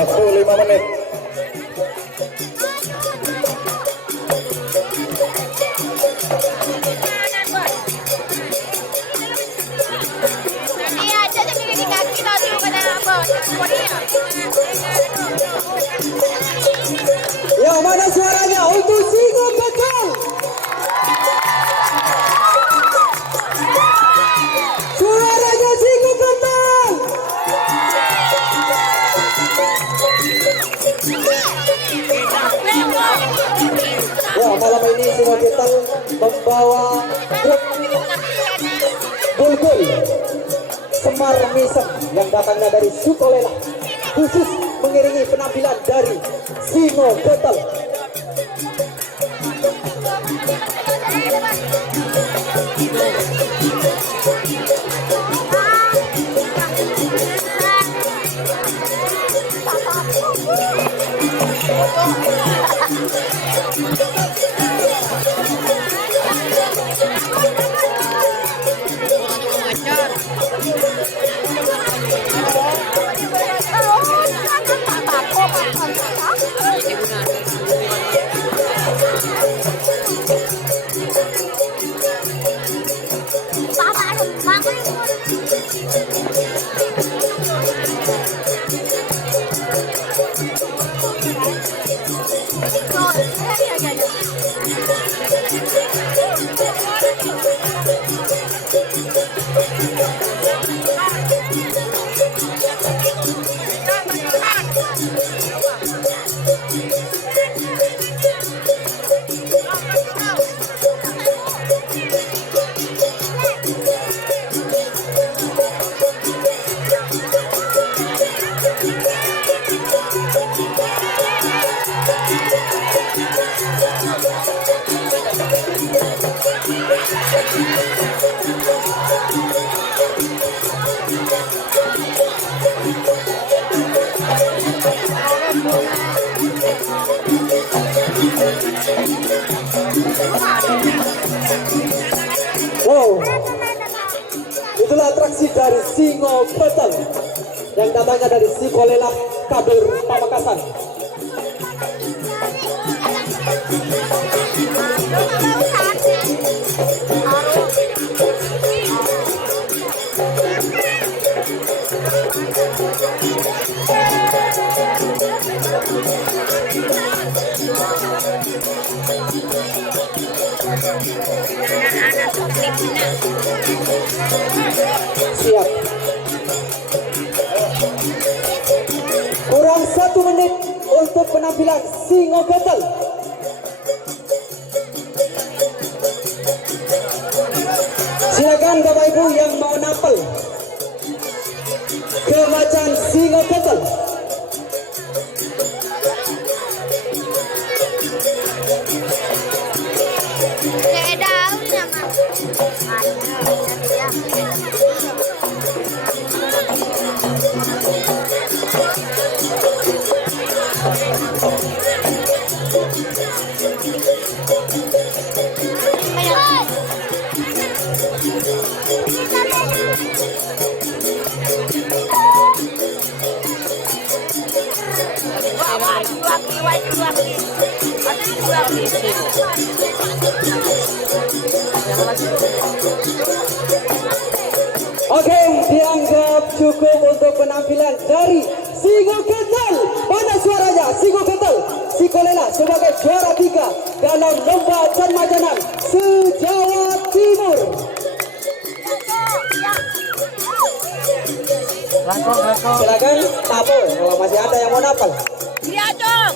Waktu 5 menit. Ya, mana suaranya untuk Singo Betul? Suaranya Singo Betul. Ya, malam ini Singo Betul membawa grup Bulbul Semar Misem yang datangnya dari Sukolela, khusus mengiringi penampilan dari Singo Betul. Wow, itulah atraksi dari Singo Betul yang datangnya dari Sukolela, Kabur, Pamekasan. Siap. Kurang 1 menit untuk penampilan Singo Betul. Silakan Bapak Ibu yang mau nampel ke macan Singo Betul. Oke, dianggap cukup untuk penampilan dari Singo Betul. Mana suaranya Singo Betul? Sukolela sebagai juara 3 dalam lomba Can Majanan se-Jawa Timur. Silakan tapel kalau masih ada yang mau napel. Iya dong.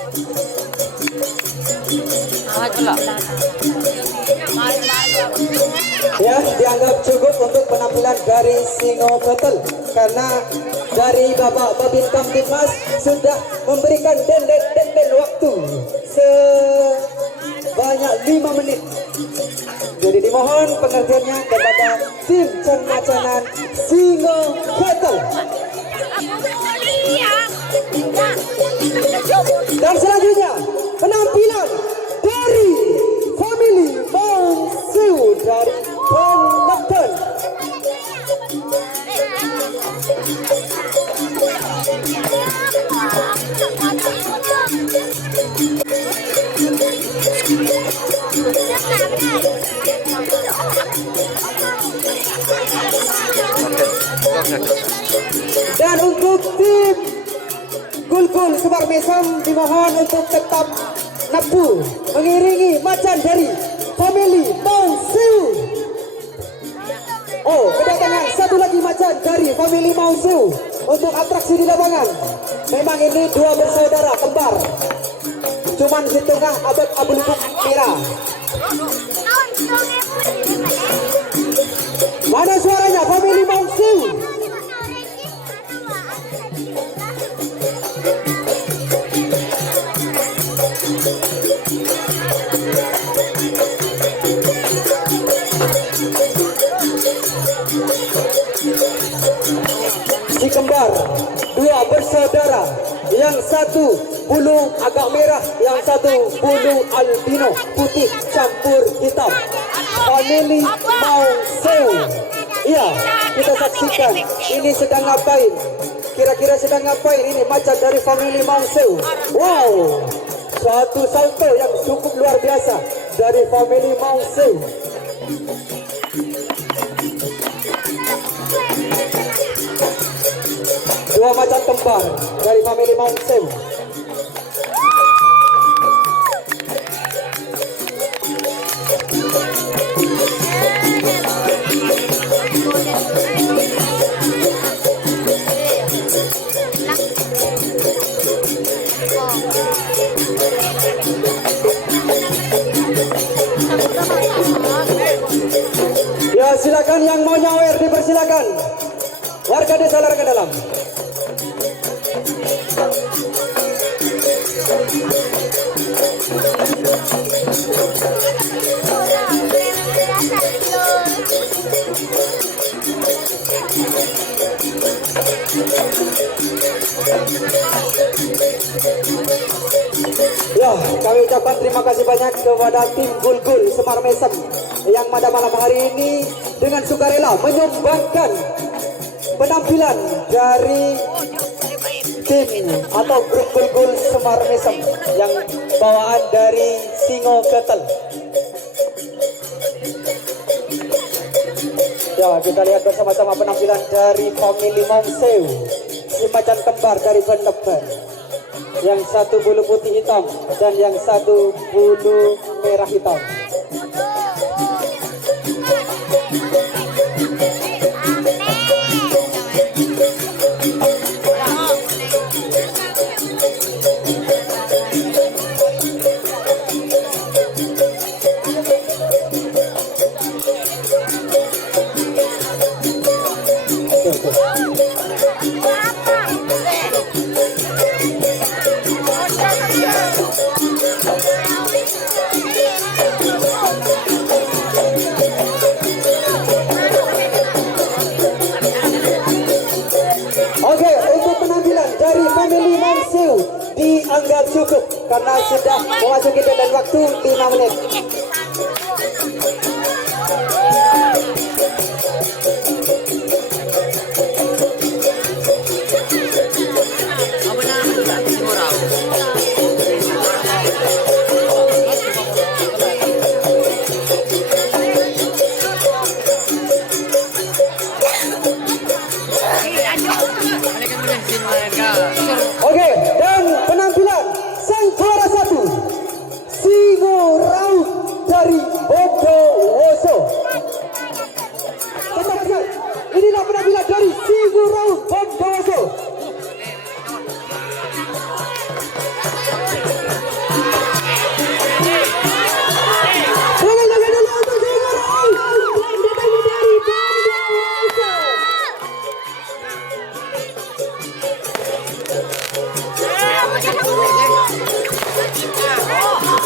Ya, dianggap cukup untuk penampilan dari Singo Betul karena dari Bapak Babin Kamtibmas sudah memberikan denden waktu sebanyak 5 menit. Jadi dimohon pengertiannya kepada tim Can Majanan Singo Betul. Dan selanjutnya penampilan dari family Bangsu dari Penekton. Dan untuk tim Gul-Gul Semar Mesem dimohon untuk tetap nafsu mengiringi macan dari family Maung Sewu. Oh, kedatangan satu lagi macan dari family Maung Sewu untuk atraksi di lapangan. Memang ini dua bersaudara kembar, cuman di tengah abad abu-abu merah. Mana suaranya family Maung Sewu? Si kembar, dua bersaudara, yang satu bulu agak merah, yang satu bulu albino putih campur hitam. Family Maung Sewu. Iya, kita saksikan ini sedang ngapain. Kira-kira sedang ngapain ini macan dari family Maung Sewu. Wow, suatu salto yang cukup luar biasa dari family Maung Sewu. Dua macan kembar dari family Maung Sewu. Ya, silakan yang mau nyawer dipersilakan. Warga desa larang dalam. Ya, kami ucapkan terima kasih banyak kepada tim Gul-Gul Semar Mesem yang pada malam hari ini dengan sukarela menyumbangkan penampilan dari tim atau grup Gul-Gul Semar Mesem yang bawaan dari Singo Ketel. Ya, kita lihat bersama-sama penampilan dari family Maung Sewu, si macan kembar dari Benepen. Yang satu bulu putih hitam dan yang satu bulu merah hitam. Oke, untuk penampilan dari family Maung Sewu dianggap cukup karena sudah memasuki deadline waktu 5 menit. Oke, dan penampilan sang juara satu Singo Raut dari Bondowoso. Inilah penampilan dari Singo Raut Bondowoso.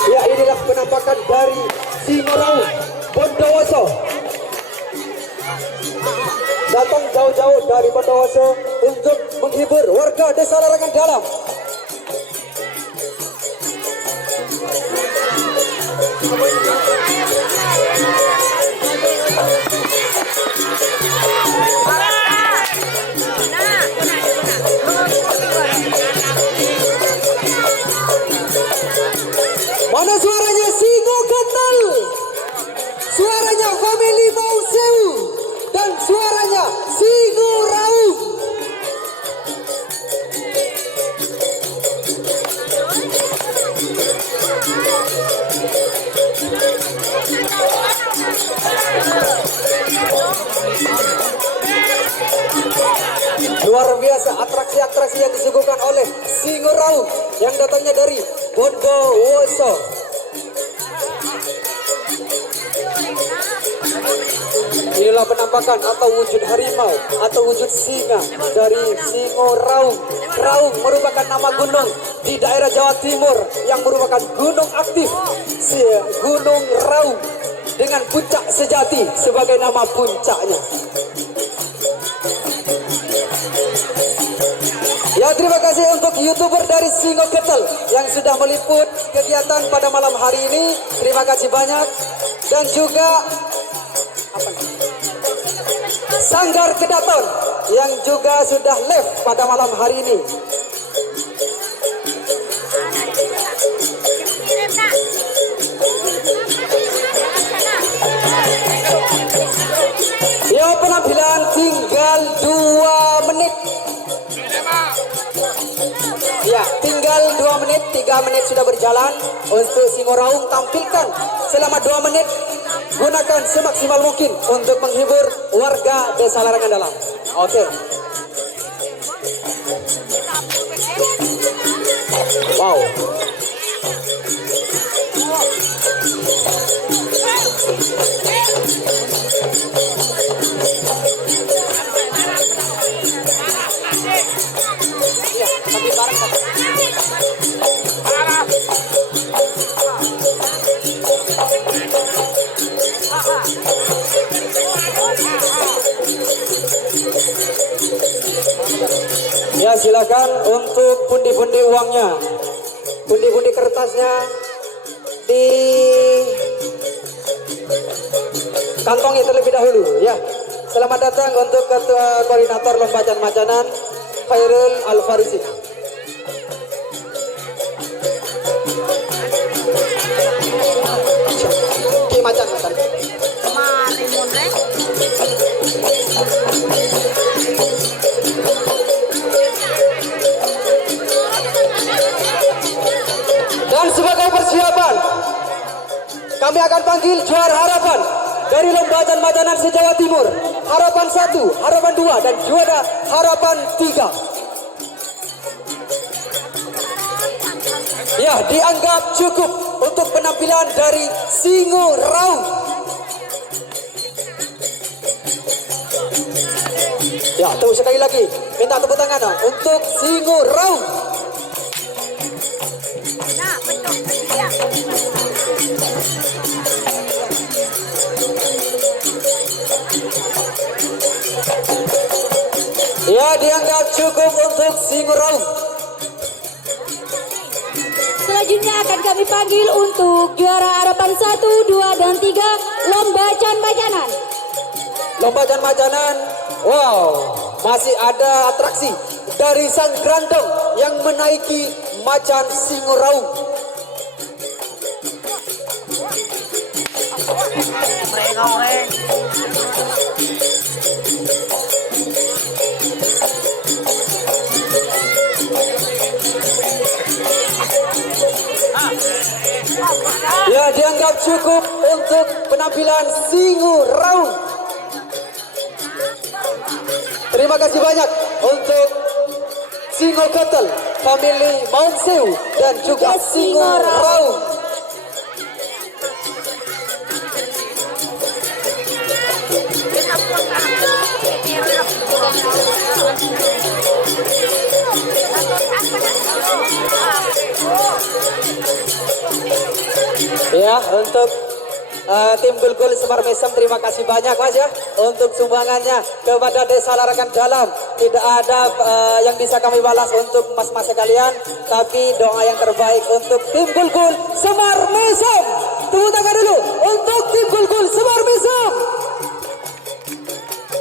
Ya, inilah penampakan dari Singo Raut Bondowoso. Datang jauh-jauh dari Bondowoso untuk menghibur warga desa Larangan Dalam. Mana suaranya Singo Ketel, suaranya family Maung Sewu, dan suaranya Singo Raut. atraksi-atraksi yang disuguhkan oleh Singo Raung yang datangnya dari Bondowoso. Inilah penampakan atau wujud harimau atau wujud singa dari Singo Raung. Raung merupakan nama gunung di daerah Jawa Timur yang merupakan gunung aktif, Gunung Raung, dengan puncak sejati sebagai nama puncaknya. Ya, terima kasih untuk YouTuber dari Singo Ketel yang sudah meliput kegiatan pada malam hari ini. Terima kasih banyak. Dan juga Sanggar Kedaton yang juga sudah live pada malam hari ini. Ya, penampilan tinggal 2 menit. Ya, tinggal 2 menit, 3 menit sudah berjalan untuk Singo Raung. Tampilkan selama 2 menit. Gunakan semaksimal mungkin untuk menghibur warga Desa Larangan Dalam. Oke. Wow. Ya, silakan untuk pundi-pundi uangnya, pundi-pundi kertasnya di kantongi terlebih dahulu. Ya, selamat datang untuk Ketua Koordinator Lomba Macanan Khairul Al-Farisi. Ki macan. Dan sebagai persiapan, kami akan panggil juara harapan dari Lomba Macanan se-Jawa Timur. Harapan 1, harapan 2, dan juara harapan 3. Ya, dianggap cukup untuk penampilan dari Singo Raung. Ya, tunggu sekali lagi. Minta tepuk tangan untuk Singo Raung. Ya, dianggap cukup untuk Singo Raung. Selanjutnya akan kami panggil untuk juara harapan 1, 2, dan 3 Lomba Macanan. Lomba Macanan, wow, masih ada atraksi dari sang grandong yang menaiki macan Singo Raung. Ya, dianggap cukup untuk penampilan Singo Raung. Terima kasih banyak untuk Singo Ketel, family Mount Sewu, dan juga Singo Raung. Ya, untuk tim Gulgul Semar Mesem, terima kasih banyak Mas ya untuk sumbangannya kepada Desa Larangan Dalam. Tidak ada yang bisa kami balas untuk mas-mas sekalian, tapi doa yang terbaik untuk tim Gulgul Semar Mesem. Tepuk tangan dulu untuk tim Gulgul Semar Mesem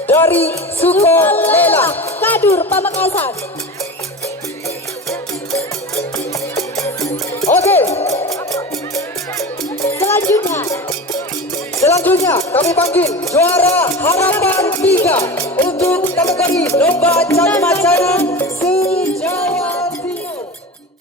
dari Sukolela, Kadur, Pamekasan. Oke. Selanjutnya kami panggil juara harapan 3 untuk kategori